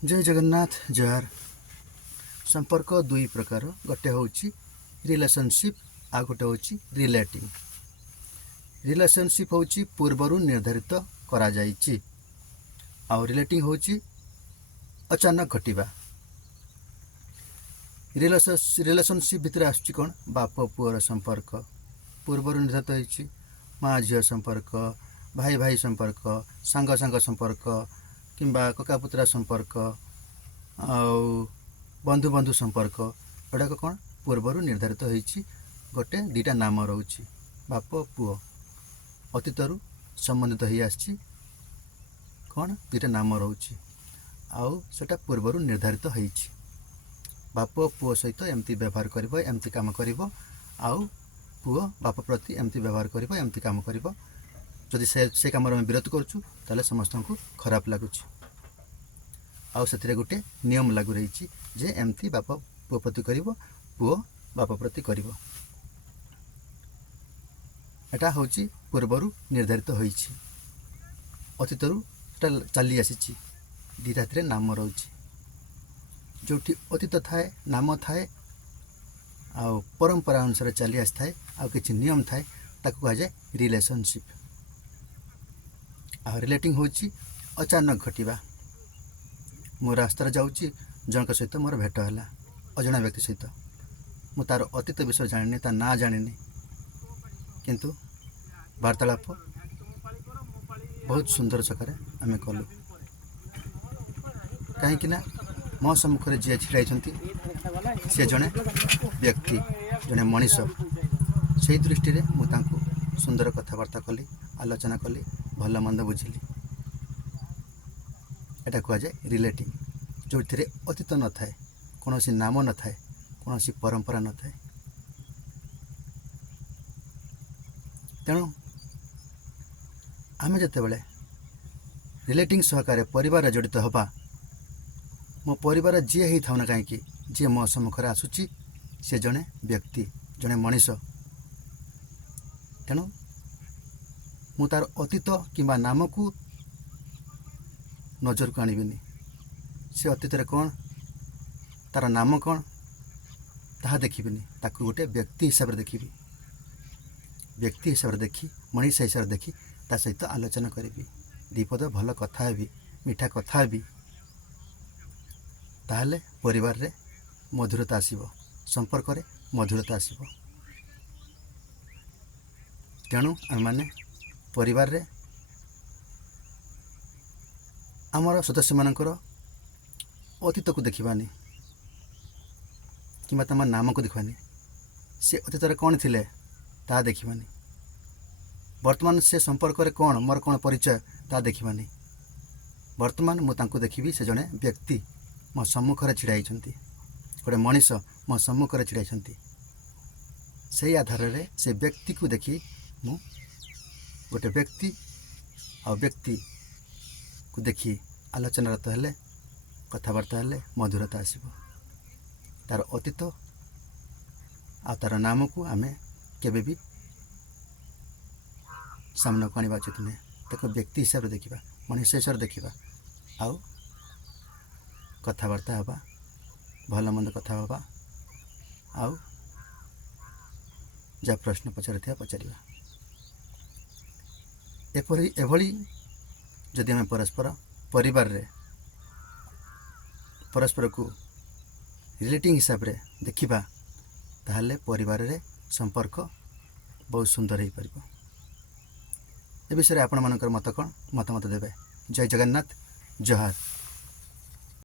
जय जगन्नाथ जहार। संपर्क दुई प्रकार, गोटे हूँ रिलेशनशिप आ गोटे हूँ रिलेटिंग। रिलेशनशिप हूँ पूर्वर निर्धारित करा जाइछि, आउ रिलेटिंग हूँ अचानक घटिबा। रिलेशनशिप भितर आसुछि कौन, बाप पुअर संपर्क पूर्वर निर्धारित होइछि। माँ झील संपर्क, भाई भाई संपर्क, सांग सांग संपर्क, किंबा कका पुतरा संपर्क, आउ बंधु बंधु संपर्क, गुड़ाक कौन पूर्वर निर्धारित होइछि। गोटे दुईटा नाम रोचे, बाप पुओ, अतीतरू संबंधित हो आसी कौन दुईटा नाम रोचे, आउ सेटा पूर्वर निर्धारित होइछि। बाप पुओ सहित एमती व्यवहार करिबो, एमती काम करिबो, आउ पुओ बाप प्रति एमती व्यवहार करिबो, एमती काम करिबो। जदि से काम विरोध करुछु ताले समस्त को खराब लगुच। आउ से गोटे नियम लागू रही जे एमती बाप पुओ प्रति करिबो, पुओ बाप प्रति करिबो। एटा होची पूर्वरु निर्धारित होइछि, अतीतरू चली आसी। दुईटा नाम रोचे, जोठी अतीत थाए नाम थाए, आउ परंपरा अनुसार चली आसी थाए, आउ किछि नियम थाए, ताकू कहा जाए रिलेशनशिप। आ रिलेटिंग होची अचानक घटिबा। मो रास्तार जाऊँगी, जनक सहित मोर भेट है, अजना व्यक्ति सहित। मु तार अतीत विषय जानी, ता ना जानी, किंतु वार्तालाप बहुत सुंदर सकारे आम कलु। कहीं मो सम्मुखें जी छिड़ा सी जड़े व्यक्ति, जड़े मनीष। से दृष्टि में मुझे सुंदर कथबार्ता कली, आलोचना कली, भल मंद बुझिली। एटा कह जाए रिलेटिंग, जो थे अतीत न थाए, कौन नाम न थाए, कौन परंपरा न थाए। तेणु आम जिते बड़े रिलेटिंग सहकार परिवार जड़ित हवा, मो परिवार जी ही था ना कहीं, जी मो सम्मुखें आसूची सी जड़े व्यक्ति, जड़े मनीष। तेणु मु तार अतीत किंबा नाम को नजर को आणविनी। से अतीत कौन, तार नाम कौन, ताहा देखिबिनी, ताकू गोटे व्यक्ति हिसाब से देखी। व्यक्ति हिसाब से देखी, मनीष हिसाब से देखी, ता सहित आलोचना करी, दीपद भल कथा हेबी, मीठा कथा हेबी। ताहले परिवार रे मधुरता आसीबो, संपर्क रे मधुरता आसीबो। तेणु आम माने परिवार रे आमर सदस्य मानकर अतीत को देखिबानी, किंबा तम नाम को देखबानी। से अतीत कौन थिले ता देखिबानी, वर्तमान से संपर्क रे कौन, मोर कौन परिचय ता देखिबानी। वर्तमान मु तांको देखिबी, से जने व्यक्ति मो सम्मुखरे छिड़ा होइछंती, गोटे मनीष मो सम्मुखरे छिड़ा होइछंती। से आधार रे से व्यक्ति को देखी मु गोटे व्यक्ति आ व्यक्ति को देखी आलोचनारत हेले, कथबार्ता हेले मधुरता आसीबो। तार अतीत आ तार नाम को आमे केबे भी सामना को आनिबा उचित नुहे। ताको व्यक्ति हिसाब से देखिबा, मनुष्य हिसाब से देखिबा, आउ कथबार्ता हवा, भल मंद कथा हवा, आउ जा प्रश्न पचार पचारिबा। एभली जदि आम परस्पर परिवार रे परस्पर को रिलेटिंग हिसाब रे देखिबा, ताहले परिवार रे संपर्क बहुत सुंदर हो पारिबो। ए विषय आपण मानकर मत कौन, मतामत देवे। जय जगन्नाथ जहार।